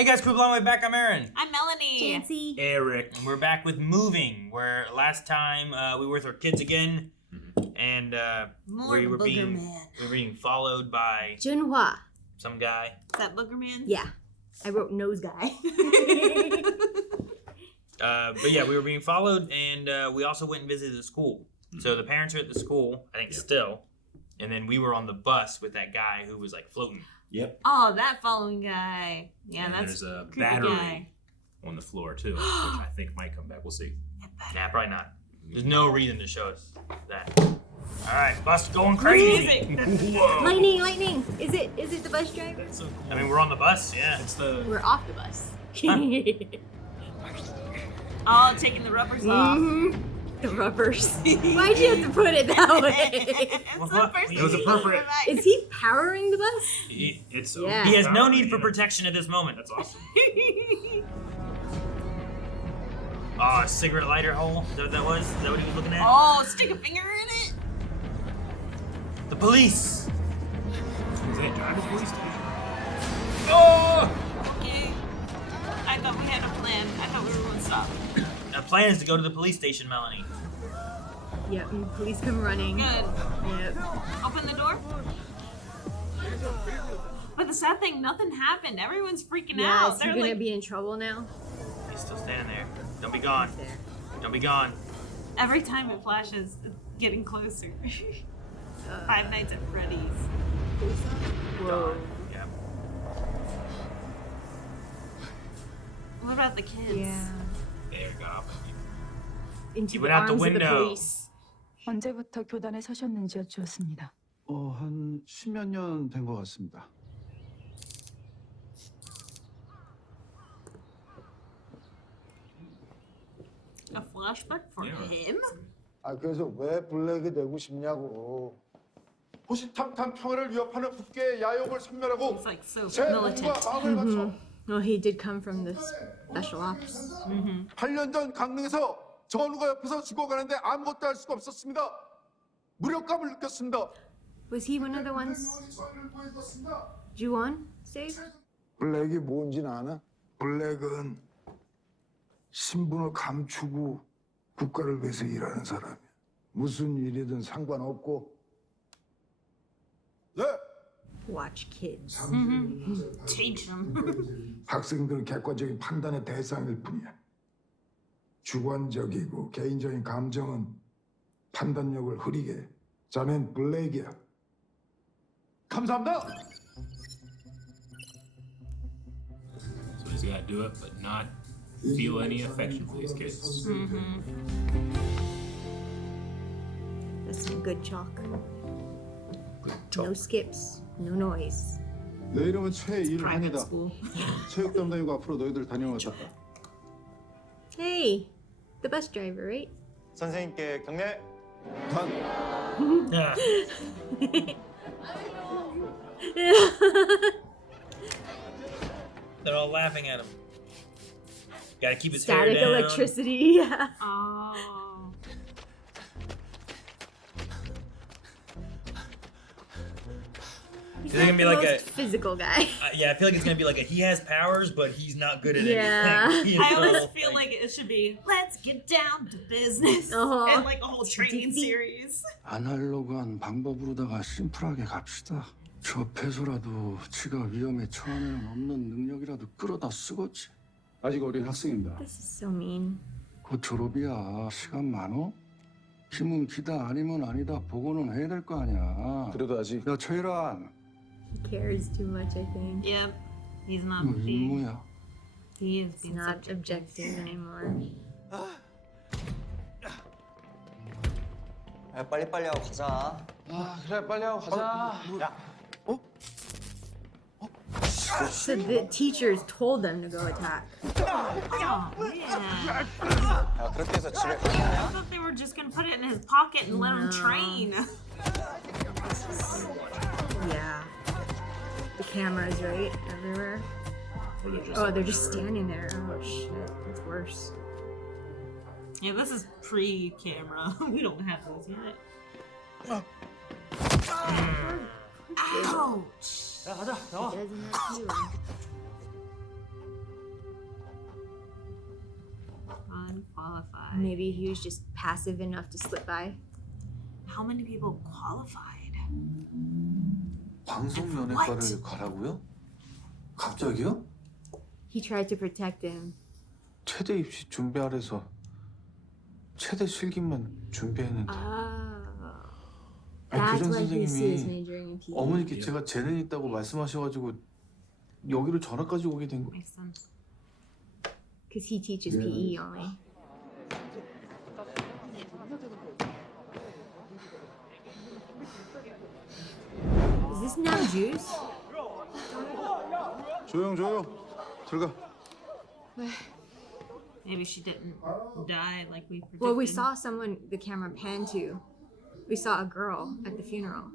Hey guys, cool long way back. I'm Aaron. I'm Melanie. Janci. Eric. And we're back with Moving, where last time we were with our kids again, and we were being followed by Junhwa. some guy. Is that Booger Man? Yeah. I wrote nose guy. But yeah, we were being followed, and we also went and visited the school. So the parents are at the school, I think still, and then we were on the bus with that guy who was like floating. Yep. Oh, that following guy. Yeah, And that's there's a creepy battery guy. on the floor too, which I think might come back. We'll see. Nah, probably not. There's no reason to show us that. All right, bus going crazy. Whoa. Lightning. Is it the bus driver? That's so cool. I mean, we're on the bus, yeah. It's the We're off the bus. Oh, taking the rubbers off. The rubbers. Why'd you have to put it that way? It's the first It was thing appropriate. that came to Is he powering the bus? it's so Yeah. He has no need for protection at this moment. That's awesome. mind. Oh, a cigarette lighter hole? Is that what that was? Is that what he was looking at? Oh, stick a finger in it? The police! Is that driver's police station? Oh! Okay. I thought we had a plan. I thought we were going to stop. Our plan is to go to the police station, Melanie. Yep, and police come running. Good. Yep. Open the door. But the sad thing, nothing happened. Everyone's freaking Yeah, out. is he They're gonna like, be in trouble now? He's still standing there. Don't be gone. There. Don't be gone. every time it flashes, it's getting closer. Five Nights at Freddy's. Whoa. Yeah. What about the kids? Yeah. There you go. Into He the went out the arms of the window. police. 언제부터 교단에 서셨는지 여쭈었습니다. 한 10몇 년 된 것 같습니다. A flashback for him? 그래서 왜 블랙이 되고 싶냐고. 호시탐탐 평화를 위협하는 북계의 야욕을 섬멸하고 It's like so 제 몸과 militant. 마음을 바쳐 Well, he did come from the special ops. 8년 전 강릉에서 전우가 옆에서 죽어가는데 아무것도 할 수가 없었습니다. 무력감을 느꼈습니다. Was he one of the ones Ju-won saved? 블랙이 뭔진 아나? 블랙은 신분을 감추고 국가를 위해서 일하는 사람이야. 무슨 일이든 상관없고. 네. Watch kids. Teach him. 학생들은 객관적인 판단의 대상일 뿐이야. 주관적이고 개인적인 감정은 판단력을 흐리게 해. 자넨 블랙이야. 감사합니다. So he's got to do it, but not feel any affection for these kids. That's some good chalk. Good No job. skips, no noise. 내 이름은 Private 최일환이다. school. 체육 담당이고 앞으로 너희들 다녀왔다. Hey, the bus driver, right? 선생님께 경례. Yeah. They're all laughing at him. Gotta keep his hair Static down. electricity. Yeah. Oh. He's Is it gonna not be the like most a- physical guy. Yeah, I feel like it's gonna be like he has powers, but he's not good at Yeah. anything. You I always know? feel like it should be, let's get down to business. Uh-huh. And like a whole training series. 아날로그한 방법으로다가 심플하게 갑시다. 저 패소라도 지가 위험에 처하면 없는 능력이라도 끌어다 쓰겠지. 아직 어린 학생입니다. This is so mean. 곧 졸업이야. 시간 많어? 힘은 기다 아니면 아니다 보고는 해야 될 거 아니야. 그래도 아직. 야 최일환. He cares too much, I think. Yep. He's not 너 being, 임무야. he is He's being not subjective. objecting anymore. 야, 빨리빨리 하고 가자. 그래 빨리 하고 가자. So the teachers told them to go attack. Oh, man. 야, 그렇게 해서 집에 I 가냐? thought they were just gonna put it in his pocket and let him No. train. Yeah. The cameras, right? Everywhere. Or they're just Oh, they're just standing there. Oh, shit. That's worse. Yeah, this is pre-camera. We don't have those yet. Ouch! 야, 가자. 나와. Doesn't have to. Unqualified. Maybe he was just passive enough to slip by. How many people qualified? 방송연예과를 가라고요? 갑자기요? He tried to protect him. 최대 입시 준비하래서 최대 실기만 준비했는데. 아니, That's 교장 why he was 선생님이 majoring in PE. 어머니께 제가 재능 있다고 말씀하셔가지고 여기로 전화까지 오게 된 거. Makes sense. Because he teaches PE only. Is this now juice? 조용 들어가. Maybe she didn't die like we predicted. Well, we saw someone the camera pan to. We saw a girl at the funeral.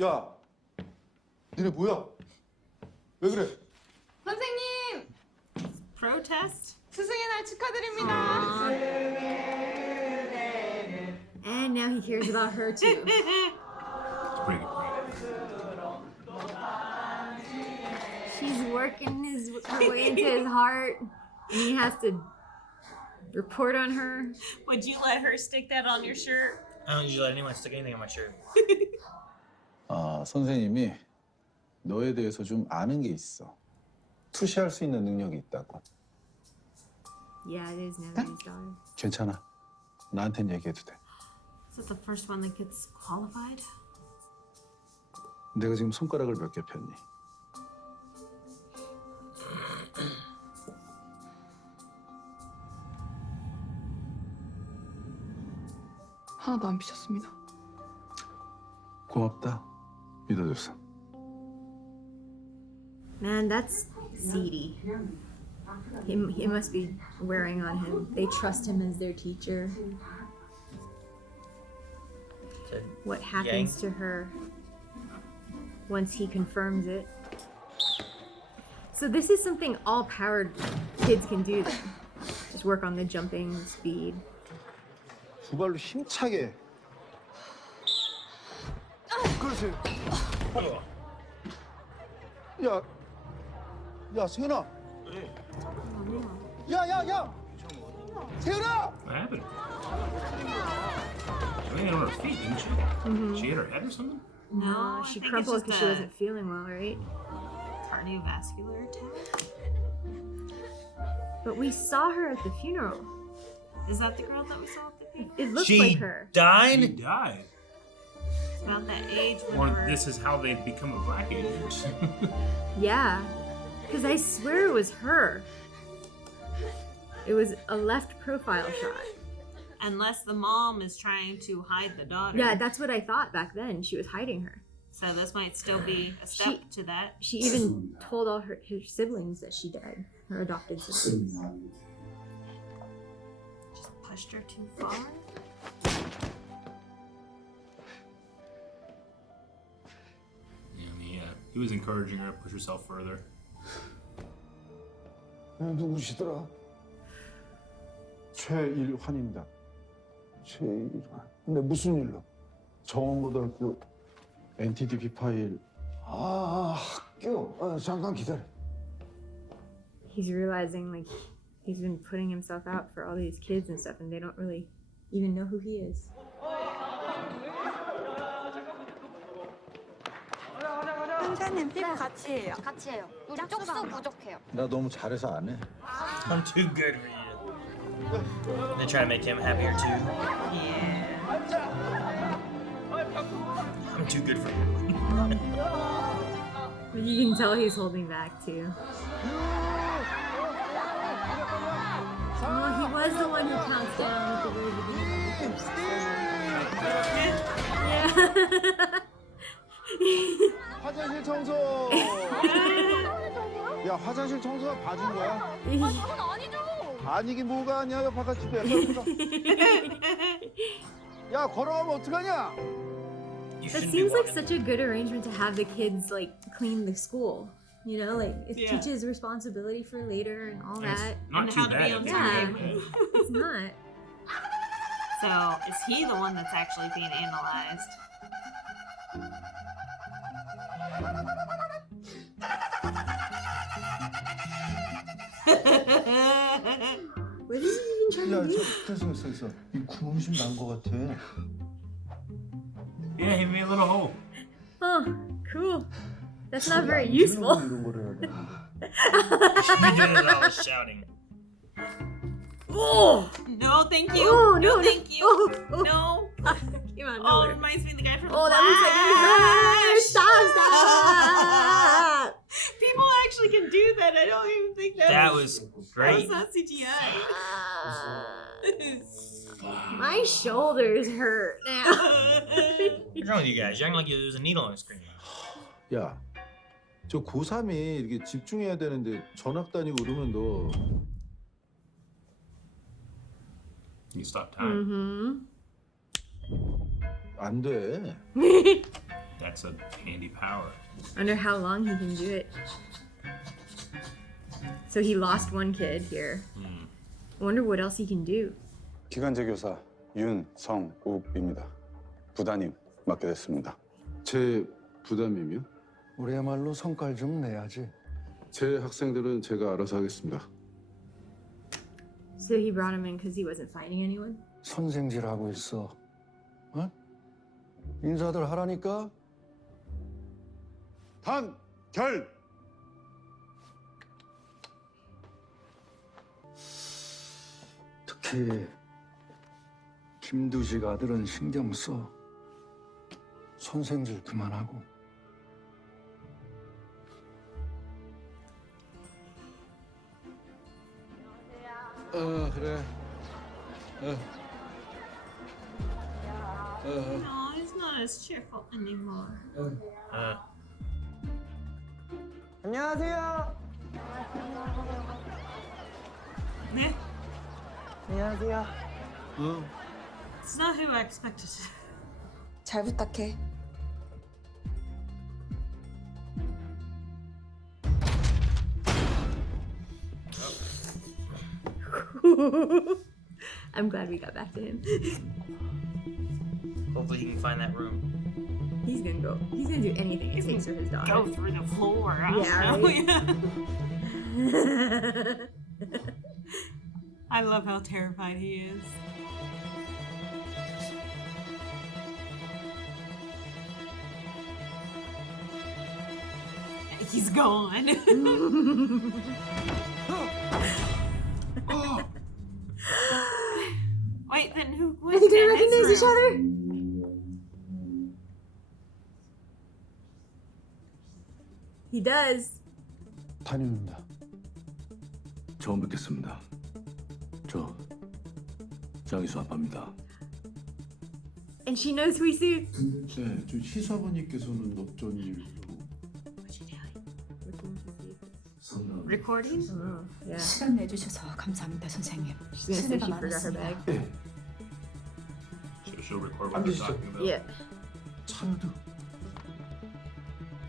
야, 니네 뭐야? 왜 그래? 선생님! Protest? 스승의 날 축하드립니다. And now he cares about her too. It's pretty good. She's working her way into his heart, and he has to report on her. Would you let her stick that on your shirt? I don't usually let anyone stick anything on my shirt. 아, 선생님이 너에 대해서 좀 아는 게 있어. 투시할 수 있는 능력이 있다고. Yeah, it is Natalie's daughter. 괜찮아. 나한텐 얘기해도 돼. Is that the first one that gets qualified? 내가 지금 손가락을 몇 개 폈니? 하나도 안 삐졌습니다. 고맙다. 믿어줘서. Man, that's seedy. He must be wearing on him. They trust him as their teacher. So, What happens to her once he confirms it? So this is something all powered kids can do then. Just work on the jumping speed. 두 발로 힘차게. 그렇지. 야, 세윤아. 야, 세윤아. What happened? She landed on her feet, didn't she? She hit her head or something? No, She I think crumpled it's because just she a wasn't feeling well, right? cardiovascular attack. But we saw her at the funeral. Is that the girl that we saw at the picture? It looked she like her. She died? died. It's about that age when Or we're... this is how they become a black agent. Yeah. Because I swear it was her. It was a left profile shot. Unless the mom is trying to hide the daughter. Yeah, that's what I thought back then. She was hiding her. So this might still be a step to that. She even told all her siblings that she died. Her adopted siblings. Just pushed her too far. Yeah, he was encouraging her to push herself further. 누구시더라? 최일환입니다. 최일환. 근데 무슨 일로? 정원고등학교 NTDP 파일. 학교. 잠깐 기다려. He's realizing like he's been putting himself out for all these kids and stuff, and they don't really even know who he is. 선생님 피부 같이 해요. 같이 해요. 우리 쪽수 부족해요. 나 너무 잘해서 안 해. I'm too good for you. They're trying to make him happier too. Yeah. I'm too good for you. But you can tell he's holding back too. Oh, he was the one who counts down at the very beginning. Yeah. 화장실 청소. 야, 화장실 청소가 봐준 거야? 아니긴 뭐가 아니야. 야, 바깥집에. 야, 걸어가면 어떡하냐? You That shouldn't be seems like walking. such a good arrangement to have the kids like clean the school. You know, like it Yeah. teaches responsibility for later and all And it's that. not And too how to be bad. on It's time. good. It's not. So is he the one that's actually being analyzed? 있어. 이 구멍이 좀 난 것 같아. Yeah, he made a little hole. Oh, cool. That's not very useful. 이런 거를 해야 돼. You did it all shouting. Oh! No, thank you. Oh, no, no, thank you. oh, oh. No. Came out of Oh, it nowhere. reminds me of the guy from Oh, The that looks like it hurts. Flash. Stop. People actually can do that. I don't even think That was that was great. not CGI. My shoulders hurt now. What's wrong with you guys? You're acting like there's a needle on the screen. 야, 저 고3이 이렇게 집중해야 되는데 전학 다니고 그러면 너 You stop time. 안 돼. That's a handy power. Wonder how long he can do it. So he lost one kid here. Wonder what else he can do. 기간제 교사 윤성욱입니다. 부담임 맡게 됐습니다. 제 부담이요? 우리야말로 성과를 좀 내야지. 제 학생들은 제가 알아서 하겠습니다. So he brought him in because he wasn't fighting anyone? 선생질하고 있어. 어? 인사들 하라니까. 단결. 특히 김두식 아들은 신경 써. 선생질 그만하고. 그래. No, he's not as cheerful anymore. 안녕하세요. 네? 안녕하세요. It's not who I expected. 잘 부탁해. I'm glad we got back to him. Hopefully he can find that room. He's gonna go. He's gonna do anything it takes for his daughter. Go through the floor. I don't Yeah, know. right? I love how terrified he is. He's gone. Wait, then who Are was they gonna in his recognize each room? other? He does. 담임입니다. 처음 뵙겠습니다. 저 장희수 아빠입니다. And she knows Hui-Soo. 네, 저 희수 아버님께서는 어쩐 일로? Recording? Oh, yeah. 시간 내주셔서 감사합니다, 선생님. She's gonna say she forgot her bag. 네, She'll record what they're talking about. Yeah. 차유도.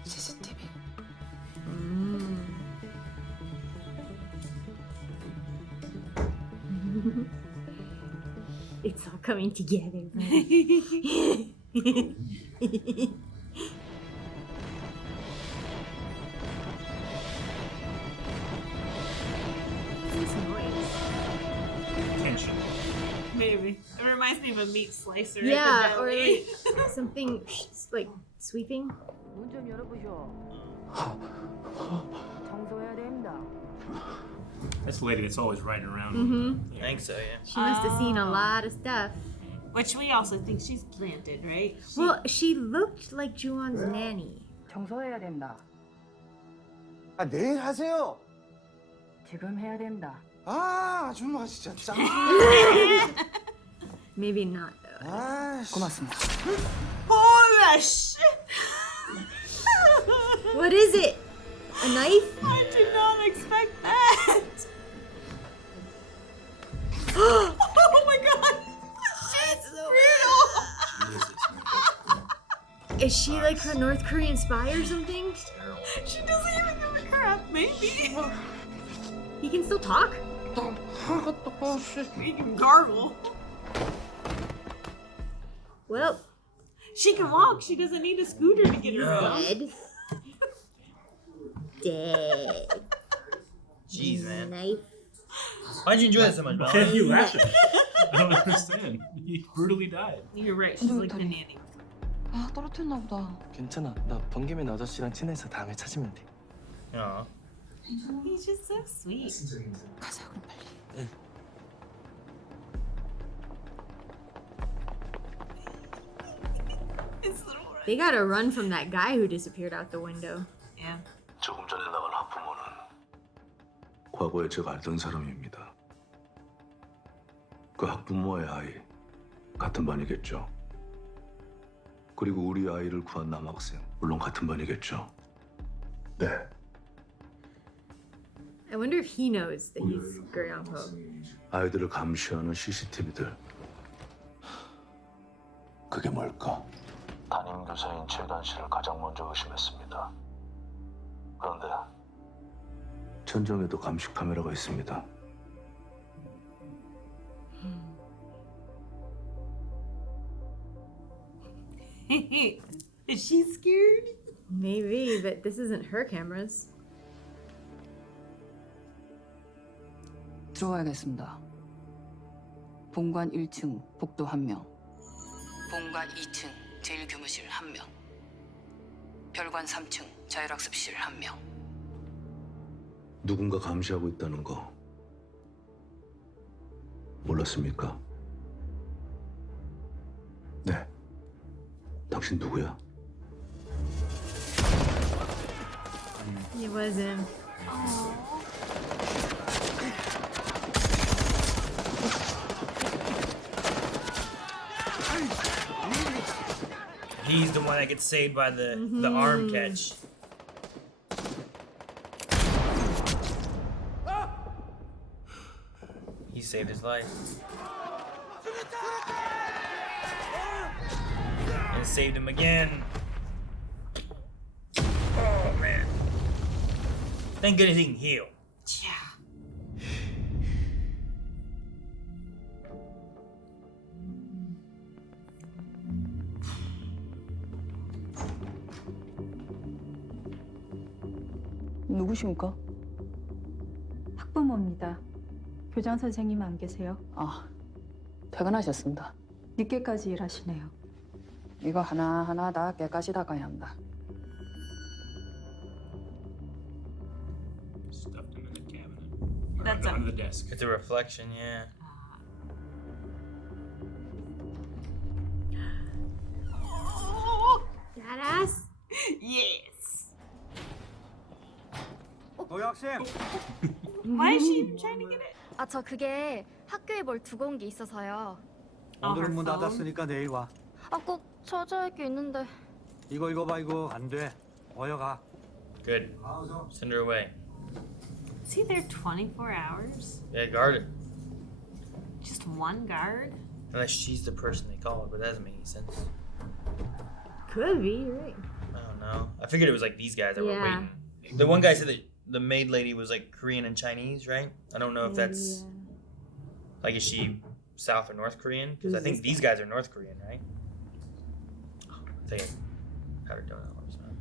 CCTV. It's all coming together, right? What's this noise? Tension. Maybe. It reminds me of a meat slicer. Yeah, at the or deli. like something like sweeping. 문 좀 열어보쇼. 청소해야 됩니다. That's the lady that's always riding around. Mm-hmm. I think so, yeah. She must have seen a lot of stuff. Which we also think she's planted, right? Well, she looked like Juwon's nanny. 청소해야 된다. 아, 내일 하세요. 지금 해야 된다. 아, 아줌마 진짜 짱. Maybe not though. 아, 고맙습니다. Holy shit! What is it? A knife? I did not expect that. Oh my god! Shit's real. Is she like a North Korean spy or something? She doesn't even give a crap. Maybe. He can still talk? He can gargle. Well, She can walk. She doesn't need a scooter to get around. dead. Dead. Jeez, man. Knife. Why'd you enjoy that so much, Why are Melanie? you laughing? I don't understand. He brutally died. You're right. She's like the nanny. 아, 떨어뜨렸나 보다. 괜찮아. 나 번개맨 아저씨랑 친해서 다음에 찾으면 돼. Aw. He's just so sweet. 가자, 그럼 빨리. They gotta run from that guy who disappeared out the window. Yeah. 조금 전에 나간 학부모는 과거에 제가 알던 사람입니다. 그 학부모의 아이 같은 반이겠죠. 그리고 우리 아이를 구한 남학생 물론 같은 반이겠죠. 네. I wonder if he knows that he's Gang-Hoon. 아이들을 감시하는 CCTV들. 그게 뭘까? 담임 교사인 재단 씨를 가장 먼저 의심했습니다. 그런데 천정에도 감시 카메라가 있습니다. Is she scared? Maybe, but this isn't her cameras. 들어와야겠습니다. 본관 1층 복도 1명. 본관 2층 제1교무실 1명. 별관 3층 자율학습실 1명. 누군가 감시하고 있다는 거 몰랐습니까? 네. 당신 누구야? It was him. He's the one that gets saved by the arm catch. He saved his life. And saved him again. Oh man. Thank goodness he can heal. Yeah. 누구십니까? 학부모입니다. 교장 선생님 안 계세요? 아, 퇴근하셨습니다. 늦게까지 일하시네요. 이거 하나하나 다 깨까지 닦아야 한다. Stuffed him in the cabinet. Or That's under the desk. It's a reflection, yeah. Badass. Yes. 학생. Why is she trying to get it? 아, 저 그게 학교에 뭘 두고 온 게 있어서요. 오늘은 문 닫았으니까 내일 와. 아, 꼭 찾아야 할 게 있는데. 이거 읽어봐 이거 안 돼. 어여 가. Good. Send her away. Is he there 24 hours? Yeah, guard it. Just one guard? Unless she's the person they call, but that doesn't make any sense. Could be, you're right. I don't know. I figured it was like these guys that were Yeah. waiting. The one guy said that the maid lady was like Korean and Chinese, right? I don't know if that's like, is she South or North Korean? Because I think these guys are North Korean, right? Oh, I think I had her donut or something.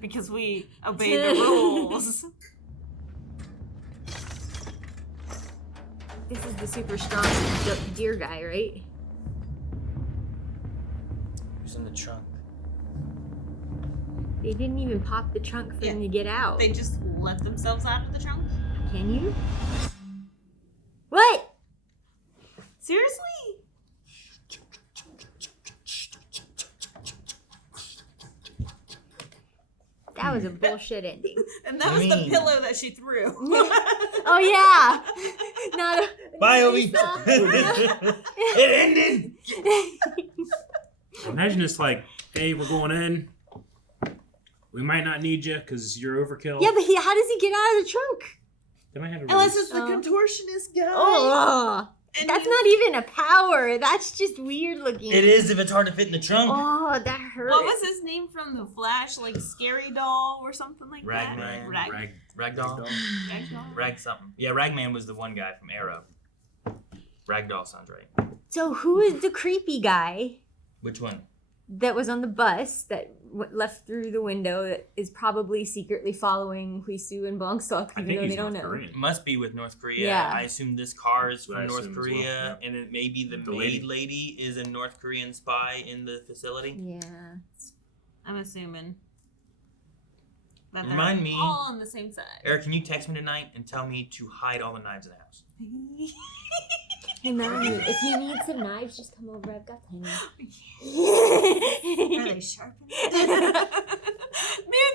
Because we obey the rules. This is the super strong deer guy, right? Who's in the trunk? They didn't even pop the trunk for him to get out. They just let themselves out of the trunk? Can you? What? Seriously? That was a bullshit ending. And that was the pillow that she threw. Oh yeah. Not a Bye, Obi. It ended. Imagine it's like, hey, we're going in. We might not need you because you're overkill. Yeah, but how does he get out of the trunk? They might have a Unless release. it's the contortionist guy. Oh, that's not even a power. That's just weird looking. It is if it's hard to fit in the trunk. Oh, that hurts. What was his name from the Flash? Like Scary Doll or something like that? Ragman. Rag Ragdoll. Ragdoll? Rag something. Yeah, Ragman was the one guy from Arrow. Ragdoll sounds right. So who is the creepy guy? Which one? that was on the bus that left through the window that is probably secretly following Hui-Soo and Bong-Seok, I even think though they he's don't North know. Korean. It must be with North Korea. Yeah. I assume this car is What I from North assume as well, Korea, yeah. and then maybe the The maid lady is a North Korean spy in the facility. Yeah. I'm assuming that they're Remind me- all on the same side. Eric, can you text me tonight and tell me to hide all the knives in the house? Hey, Melanie, if you need some knives, just come over. I've got plenty. Are they sharpened? Man,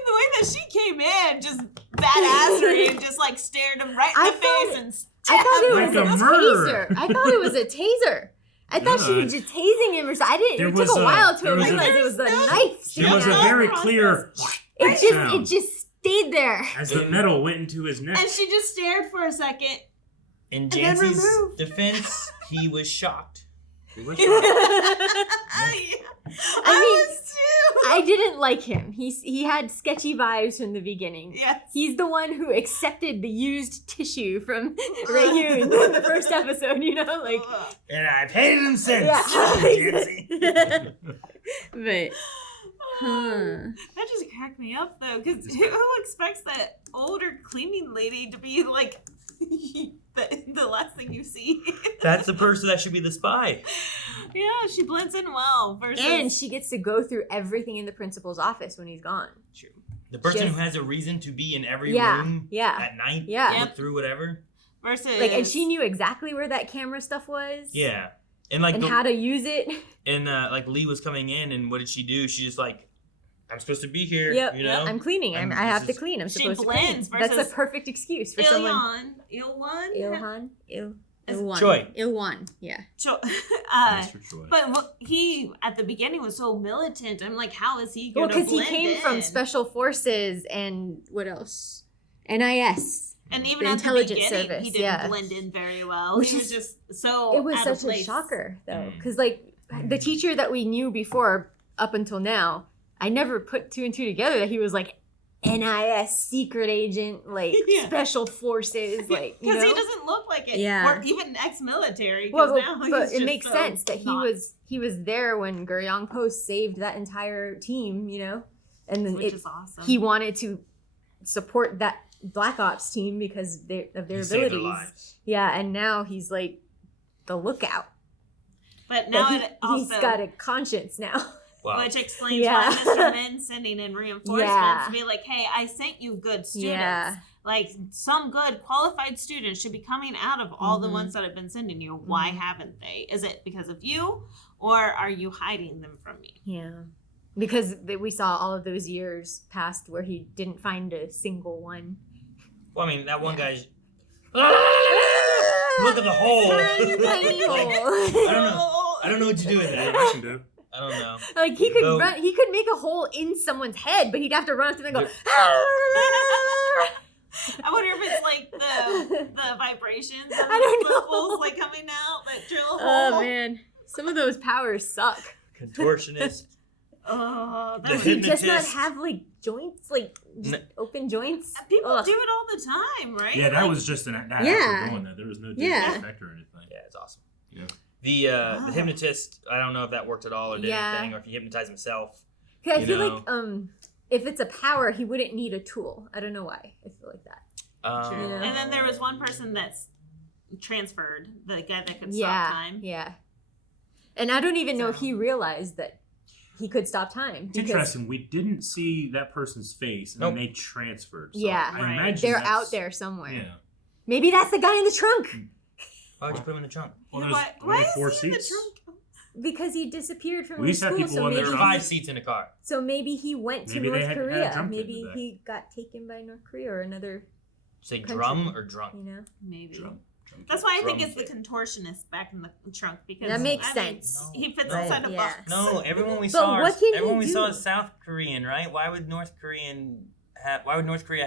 the way that she came in, just badassery, and just like stared him right in the face and I thought it was Like a a murderer. taser. I thought it was a taser. I thought she was just tasing him or something. I didn't. There It was took a a- while to there was a- realize it was a knife. There was a sticking out. very clear It just stayed there. as the metal went into his neck. And she just stared for a second. In And then Janci's removed. defense, he was shocked. I didn't like him. He had sketchy vibes from the beginning. Yes. He's the one who accepted the used tissue from Raehyuk in the first episode, you know? Like, And I've hated him since. yeah. Janci. But, That just cracked me up though, because who expects that older cleaning lady to be like the last thing you see? That's the person that should be the spy. Yeah, she blends in well. Versus and she gets to go through everything in the principal's office when he's gone. True. The person Just- who has a reason to be in every Yeah, room yeah. at night, Yeah. look through whatever. versus Like, and she knew exactly where that camera stuff was. Yeah. And like And the, how to use it. and like Lee was coming in, and what did she do? She just like, I'm supposed to be here. Yep, You know. I'm cleaning. I have to clean. I'm She supposed to blends clean. That's versus a perfect excuse for someone. Ilhan. Ilwan. Choi. Ilwan. Yeah. Mr. Choi. But he at the beginning was so militant. I'm like, how is he Well, going to because he blend came in? from special forces and what else? NIS. And even the at intelligence the beginning, service, he didn't yeah. blend in very well. Which He was is- just so It was out of such a place. shocker, though, because like the teacher that we knew before, up until now, I never put two and two together that he was like NIS secret agent, like Yeah. special forces, like you Because know. he doesn't look like it, Yeah. or even ex-military. Well, Now but he's it just makes so sense that not. he was there when Guryong Post saved that entire team, you know, and then Which is awesome. he wanted to support that Black Ops team because of their He saved their abilities. lives. Yeah, and now he's like the lookout. But now But it also, he's got a conscience now. Wow. which explains Yeah. why Mr. Min sending in reinforcements Yeah. to be like, hey, I sent you good students. Yeah. Like some good qualified students should be coming out of all the Mhm. ones that have been sending you. Why Mhm. haven't they? Is it because of you, or are you hiding them from me? Yeah. Because we saw all of those years past where he didn't find a single one. Well, I mean, that one guy's. Look at the hole. Tiny hole. I don't know what to do with Yeah, that. I can do. I don't know. Like he could So- run, he could make a hole in someone's head, but he'd have to run up to them and go. I wonder if it's like the vibrations of I don't the know. bubbles like coming out that drill a hole. Oh man, some of those powers suck. Contortionist. Oh, that The was, He does not hypnotist. have like joints, like just N- open joints. people Ugh. do it all the time, right? Yeah, that Like, was just an actor Yeah. doing that. There was no Yeah. digital effect or anything. Yeah, it's awesome. Yeah. The hypnotist. I don't know if that worked at all or did Yeah. anything, or if he hypnotized himself. 'Cause I You feel know. like if it's a power, he wouldn't need a tool. I don't know why. I feel like that. True. Yeah. And then there was one person that's transferred, the guy that could Yeah, stop time. yeah. And I don't even know if he realized that he could stop time. It's because- interesting. We didn't see that person's face, and Nope. then they transferred. So Yeah, I Right. imagine they're that's- out there somewhere. Yeah. Maybe that's the guy in the trunk. Why would you put him in the trunk? Well, Yeah, there's why only is 4 he seats. in the trunk? Because he disappeared from We the used to have school, people so on there maybe There's on- 5 seats in the car. so maybe he went to Maybe they North had Korea. jumped into Maybe that. he got taken by North Korea or another Say country, drum or drunk. You know, Maybe. Drum That's why I think Drum it's the kit. contortionist back in the trunk because that makes I mean, sense. he fits Right, inside a yeah. box. No, everyone we But saw. what can he everyone we saw do? is South Korean, right? Why would North Korea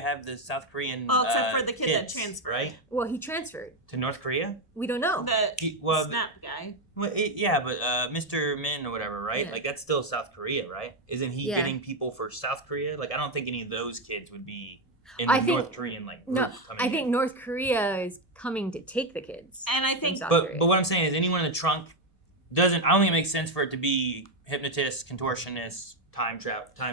have the South Korean? Oh, except for the kid that kids, transferred. right? Well, he transferred. To North Korea. We don't know. The Well, snap guy. well, yeah, but Mr. Min or whatever, right? Yeah. Like that's still South Korea, right? Isn't he Yeah. getting people for South Korea? Like I don't think any of those kids would be in I the think- North Korean like group No, coming I in. think North Korea is coming to take the kids. And I from think South But Korea. what I'm saying is anyone in the trunk doesn't. I don't think it makes sense for it to be hypnotist, contortionist, time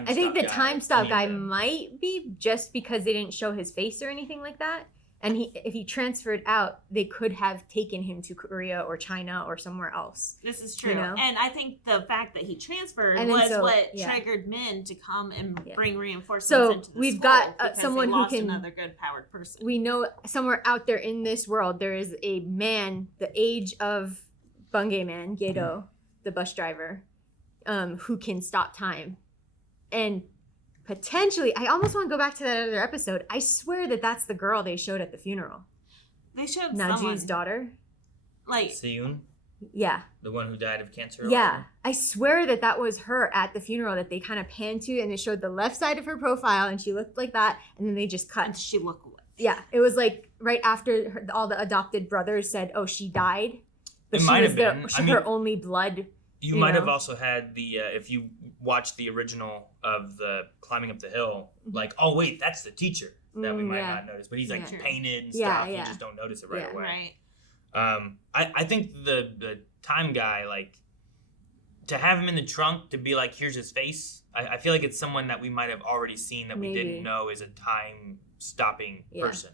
I think the time stop guy them. might be just because they didn't show his face or anything like that. And if he transferred out, they could have taken him to Korea or China or somewhere else. This is true. You know? And I think the fact that he transferred And then was so- what yeah. triggered Min to come and bring reinforcements So into the we've school got because someone they who lost can- another good powered person. We know somewhere out there in this world, there is a man, the age of Bungay Man, Gedo, the bus driver, who can stop time. And potentially, I almost want to go back to that other episode. I swear that that's the girl they showed at the funeral. They showed Naju's someone daughter. like Seyoon, Yeah. the one who died of cancer. or Yeah. whatever. I swear that that was her at the funeral that they kind of panned to, and it showed the left side of her profile and she looked like that, and then they just cut. she looked away. Yeah. It was like right after all the adopted brothers said, oh, she died. But It she might was have been. I her mean, only blood. You might have also had the if you watched the original of the climbing up the hill, like, oh wait, that's the teacher that we might yeah. not notice, but he's like Yeah. painted and Yeah, stuff. yeah. You just don't notice it right Yeah. away. I think the time guy, like, to have him in the trunk to be like, here's his face. I feel like it's someone that we might have already seen that we Maybe. didn't know is a time stopping Yeah. person,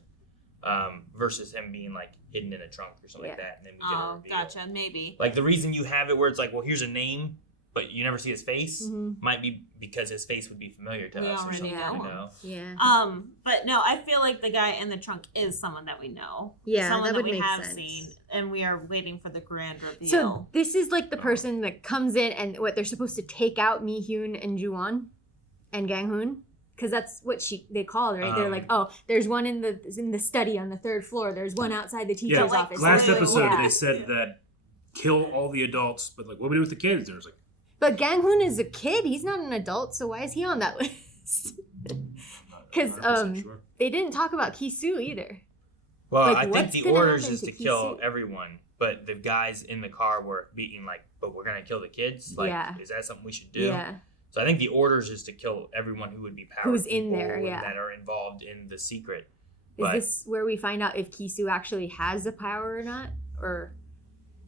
versus him being like hidden in a trunk or something like that, and then we get a Oh, reveal. gotcha. Maybe. Like the reason you have it where it's like, well, here's a name, but you never see his face, Mhm. might be because his face would be familiar to We us or already something. know You him. know? Yeah. But no, I feel like the guy in the trunk is someone that we know. Yeah, someone that that, would we make have sense. seen, and we are waiting for the grand reveal. So this is like the person that comes in and what they're supposed to take out Mi-hyun and Ju-won and Gang-Hoon. Because that's what they called, right? They're like, oh, there's one in the study on the 3rd floor. There's one outside the teacher's office. Last There's, like, episode, yeah. they said that kill all the adults, but like, what do we do with the kids? There's like, But Gang-Hoon is a kid. He's not an adult, so why is he on that list? Because 100% sure. they didn't talk about Hui-Soo either. Well, Like, I think what's the gonna orders happen is to to kill Hui-Soo? everyone, but the guys in the car were beating like, but we're gonna kill the kids. Like, Yeah. is that something we should do? Yeah. So I think the orders is to kill everyone who would be powerful, Who's in there, and yeah. that are involved in the secret. Is But this where we find out if Hui-Soo actually has the power or not? Or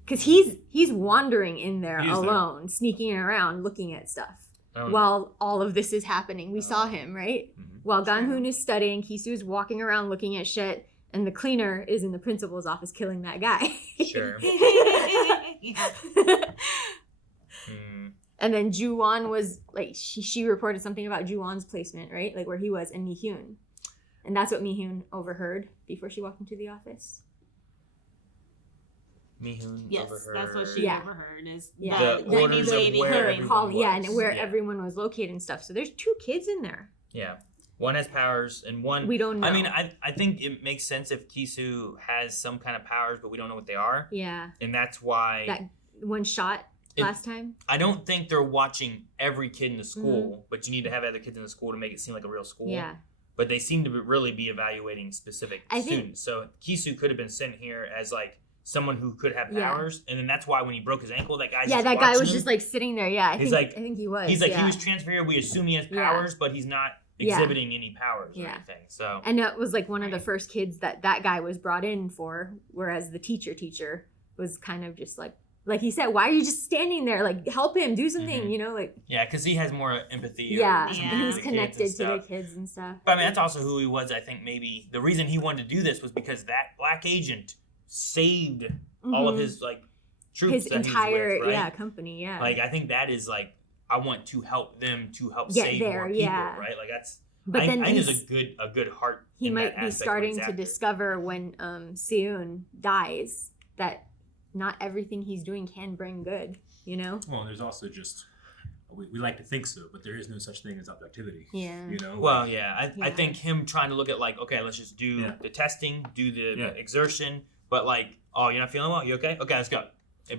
because he's wandering in there He is there. alone, sneaking around, looking at stuff Oh. while all of this is happening. We saw him, right? Mm-hmm. While Gang-Hoon is studying, Hui-Soo is walking around looking at shit, and the cleaner is in the principal's office killing that guy. Sure. Yeah. Mm. And then Ju-won was like she reported something about Ju-won's placement, right? Like where he was, and Mi-hyun. And that's what Mi-hyun overheard before she walked into the office. Mi-hyun Yes, overheard. that's what she Yeah. overheard. Is Yeah. The orders of lady where her everyone Calling, yeah, and was. where Yeah. everyone was located and stuff. So there's 2 kids in there. Yeah. One has powers and one We don't know. I mean, I think it makes sense if Hui-Soo has some kind of powers, but we don't know what they are. Yeah. And that's why That one shot last time. I don't think they're watching every kid in the school, but you need to have other kids in the school to make it seem like a real school. Yeah. But they seem to really be evaluating specific I think- students. So Hui-Soo could have been sent here as like someone who could have Yeah. powers, and then that's why when he broke his ankle, that guy's Yeah, just that guy watching was him. just like sitting there. Yeah, I He's think he was. He's like, yeah. he was transferred here. We assume he has Yeah. powers, but he's not Yeah. exhibiting any powers or Yeah. anything. So And it was like one of the first kids that guy was brought in for, whereas the teacher was kind of just like he said, why are you just standing there? Like, help him, do something, Mhm. you know? Like, yeah, because he has more empathy. yeah, or something and for he's the kids connected and to the stuff. kids and stuff. But I mean, that's also who he was. I think maybe the reason he wanted to do this was because that black agent saved all of Mhm. his like troops. His that he was entire with, right? company, yeah. Like I think that is like I want to help them to help Get save there, more people, yeah. right? Like that's. But I then think there's he's- a good heart. he in might that be aspect when starting he's to after. discover when Seyoon dies that not everything he's doing can bring good, you know? well, there's also just we like to think so, but there is no such thing as objectivity. Yeah. You know. Well, like, yeah, I think him trying to look at like, okay, let's just do Yeah. the testing, do the Yeah. exertion, but like, oh, you're not feeling well? You okay? Okay, let's go.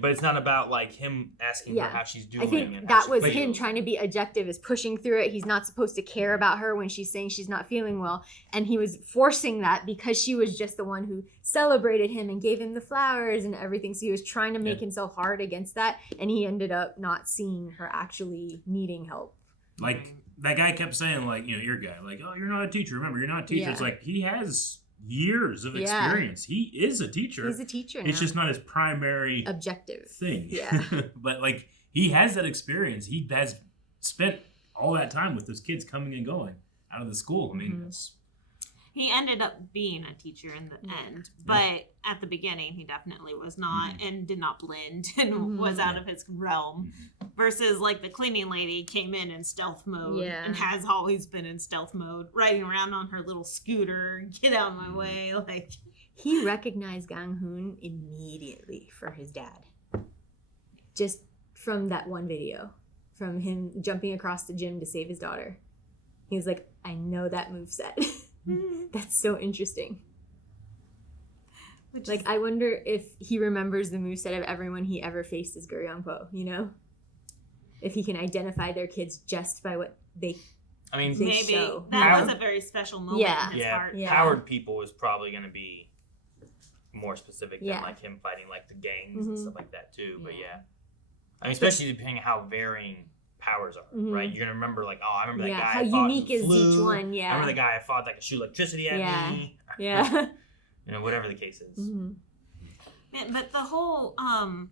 But it's not about like him asking Yeah. her how she's doing. I think and how that she was feels. him trying to be objective, is pushing through it. He's not supposed to care about her when she's saying she's not feeling well. And he was forcing that because she was just the one who celebrated him and gave him the flowers and everything. So he was trying to make himself hard against that. And he ended up not seeing her actually needing help. like that guy kept saying, like, you know, your guy, like, oh, you're not a teacher. Remember, you're not a teacher. Yeah. It's like he has years of Yeah. experience. He is a teacher. He's a teacher It's now. just not his primary Objective thing. Yeah. But like he has that experience. He has spent all that time with those kids coming and going out of the school. I mean, he ended up being a teacher in the end, but at the beginning he definitely was not and did not blend and was out of his realm. Versus like the cleaning lady came in stealth mode and has always been in stealth mode, riding around on her little scooter, get out of my way. Like, he recognized Gang-Hoon immediately for his dad. Just from that one video, from him jumping across the gym to save his daughter. He was like, I know that moveset. That's so interesting. Like, I wonder if he remembers the moveset of everyone he ever faced as Guryongpo, you know? If he can identify their kids just by what they maybe show. That was a very special moment in his heart. Powered people is probably going to be more specific than like him fighting like the gangs and stuff like that too. But I mean, especially depending on how varying powers are, right? You're gonna remember like, oh, I remember that guy. How I fought unique in is flu. each one? Yeah. I remember the guy I fought that could shoot electricity at me. Yeah. You know, whatever the case is. But the whole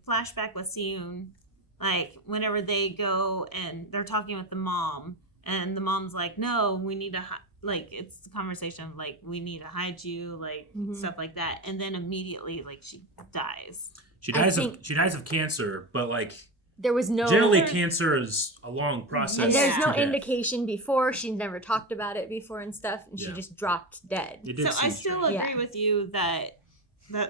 flashback with Seung, like whenever they go and they're talking with the mom, and the mom's like, "No, we need to like." It's the conversation of like, "We need to hide you," like stuff like that, and then immediately like she dies. She dies of cancer, but like there was no generally cancer is a long process. And there's no indication before. She never talked about it before and stuff, and she just dropped dead. So I still agree with you that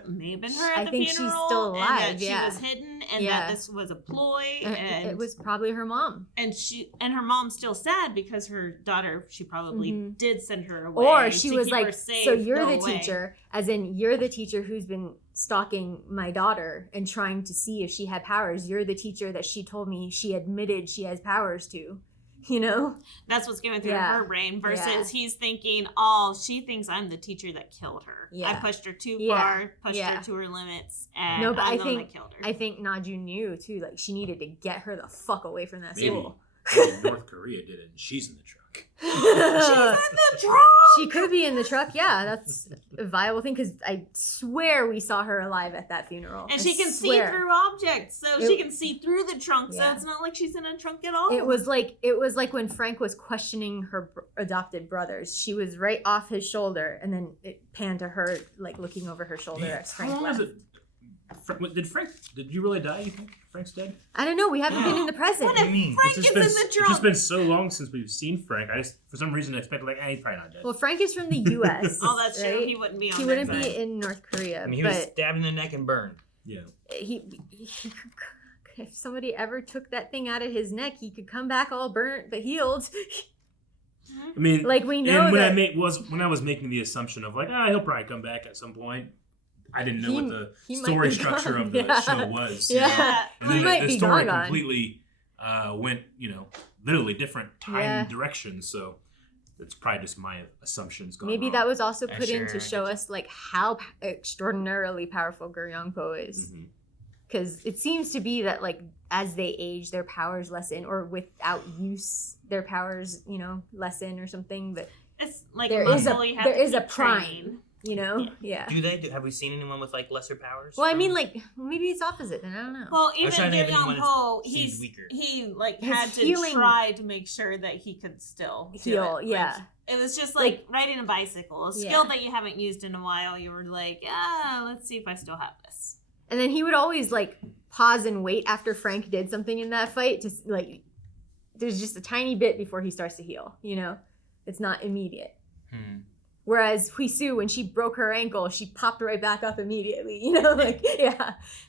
may have been her at the think funeral. She's still alive. And that she was hidden, and that this was a ploy. And it was probably her mom. And her mom's still sad because her daughter. She probably did send her away, or she was like, safe, "So you're the away. teacher, as in you're the teacher who's been stalking my daughter and trying to see if she had powers. You're the teacher that she told me she admitted she has powers to." You know? That's what's going through her brain versus he's thinking, oh, she thinks I'm the teacher that killed her. I pushed her too far, pushed her to her limits, and I'm the one that killed her. I think Naju knew, too, like, she needed to get her the fuck away from that Maybe. school. North Korea did it, and she's in the truck. She's in the truck! She could be in the truck, yeah. That's a viable thing, because I swear we saw her alive at that funeral. And she can see through objects, so she can see through the trunk, so it's not like she's in a trunk at all. It was like when Frank was questioning her adopted brothers. She was right off his shoulder, and then it panned to her, like, looking over her shoulder as Frank How long left. is it? Did you really die, you think? Frank's dead? I don't know. We haven't been in the present. What if Frank is in the It's trunk? just been so long since we've seen Frank. I just, for some reason, expected like, he's probably not dead. Well, Frank is from the U.S. Oh, that's right? true. He wouldn't be on He that wouldn't side. be in North Korea. I mean, he was stabbed in the neck and burned. Yeah. If somebody ever took that thing out of his neck, he could come back all burnt but healed. I mean, like we know and that when I was making the assumption of like, he'll probably come back at some point. I didn't know what the might story be structure gone. of the show was. Yeah, you know? And he then might the be story gone. completely went, literally different time directions. So it's probably just my assumptions going maybe wrong. that was also put in to show us like how extraordinarily powerful Guryongpo is. Because it seems to be that like as they age, their powers lessen, or without use, their powers lessen or something. But it's like there is a prime. training. Yeah. Have we seen anyone with like lesser powers? Well, I mean, like maybe it's opposite. Then I don't know. Well, even trying to think of anyone Guryongpo, that seems weaker. he like His had to healing- try to make sure that he could still Heal, do it. yeah. Like, it was just like riding a bicycle, a skill that you haven't used in a while. You were like, let's see if I still have this. And then he would always like pause and wait after Frank did something in that fight to like. There's just a tiny bit before he starts to heal. It's not immediate. Whereas Hui-Soo, when she broke her ankle, she popped right back up immediately.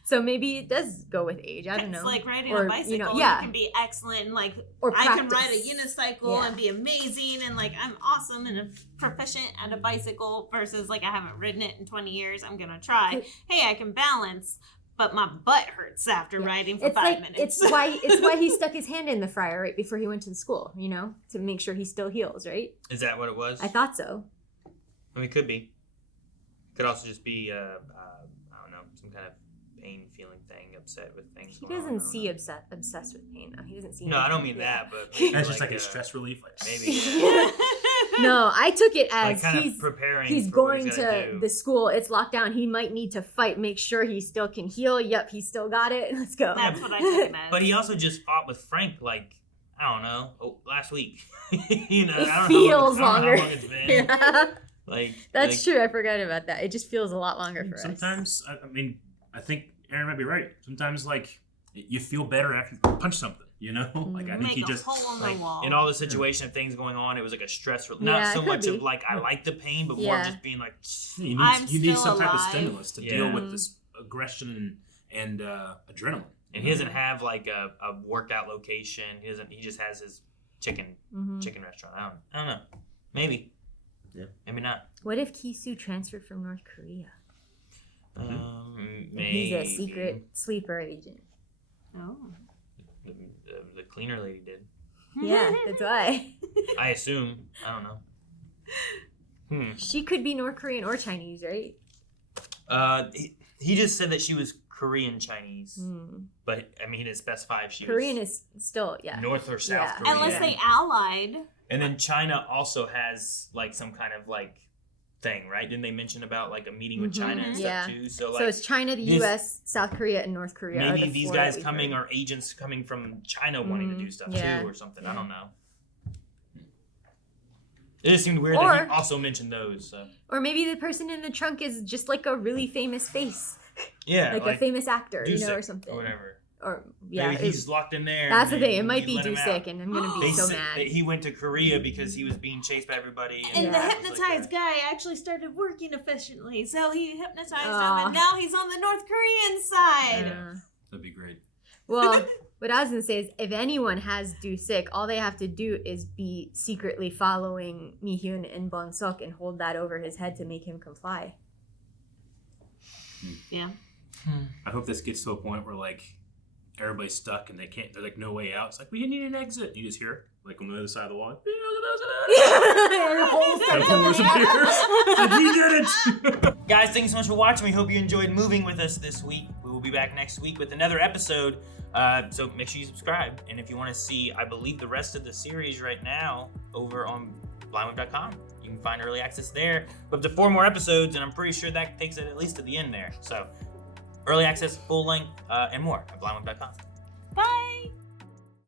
So maybe it does go with age. I don't know. It's like riding a bicycle. You can be excellent and like Or I can ride a practice. unicycle and be amazing and like I'm awesome and proficient at a bicycle versus like I haven't ridden it in 20 years. I'm gonna try. Hey, I can balance, but my butt hurts after riding for 5 minutes. It's why he stuck his hand in the fryer right before he went to the school. To make sure he still heals. Right. Is that what it was? I thought so. I mean, it could be. Could also just be, I don't know, some kind of pain feeling thing, upset with things. He doesn't see obsessed with pain though. He doesn't see. No, I don't mean that, but that's just like a stress relief. Like maybe. No, I took it as kind of he's preparing. he's for what going he's gonna to do. the school. It's locked down. He might need to fight, make sure he still can heal. Yep, he still got it. Let's go. That's what I took him as. But he also just fought with Frank like I don't know last week. You know, It I don't feels know how longer. long it's been. Yeah. Like That's true. I forgot about that. It just feels a lot longer for us. Sometimes, I mean, I think Aaron might be right. Sometimes, like, you feel better after you punch something, you know? Like, I think he just, like in all the situation of things going on, it was like a stress. Not Yeah, so it could much be. of like I like the pain, but more Yeah. just being like you I'm need still some type of alive. stimulus to deal with this aggression and adrenaline. And he doesn't have like a workout location. He doesn't. He just has his chicken restaurant. I don't know. Maybe. Yeah. Maybe not. What if Hui-Soo transferred from North Korea? Maybe. He's a secret sleeper agent. Oh. The cleaner lady did. Yeah, that's why. I assume. I don't know. She could be North Korean or Chinese, right? He just said that she was Korean Chinese, but I mean he didn't specify if she Korean was is still, yeah. North or South Yeah. Korea. Unless they allied. And then China also has like some kind of like thing, right? Didn't they mention about like a meeting with China and stuff too? So like, it's China, the U.S., South Korea, and North Korea. are maybe the these four guys that we've coming heard. are agents coming from China wanting to do stuff Yeah. too or something. I don't know. It just seemed weird that he also mentioned those. So. Or maybe the person in the trunk is just like a really famous face. Yeah, like a famous actor, you know, or Dusek something. or whatever. Or yeah, maybe he's locked in there. That's the and thing. It might you be let him Dusek, out. and I'm gonna be They so said mad. that he went to Korea because he was being chased by everybody. And the that was hypnotized guy actually started working efficiently, so he hypnotized him, Aw. and now he's on the North Korean side. That'd be great. Well, what I was gonna say is, if anyone has Dusek, all they have to do is be secretly following Mi-hyun and Bong-Seok and hold that over his head to make him comply. Yeah. I hope this gets to a point where like everybody's stuck and there's like no way out. It's like we need an exit. You just hear it, like on the other side of the wall. And a hole disappears. We did it. Guys, thanks so much for watching. We hope you enjoyed moving with us this week. We will be back next week with another episode. So make sure you subscribe. And if you want to see, I believe, the rest of the series right now over on blindweb.com. You can find early access there. Up to 4 more episodes, and I'm pretty sure that takes it at least to the end there. So early access, full length, and more at blindweb.com. Bye.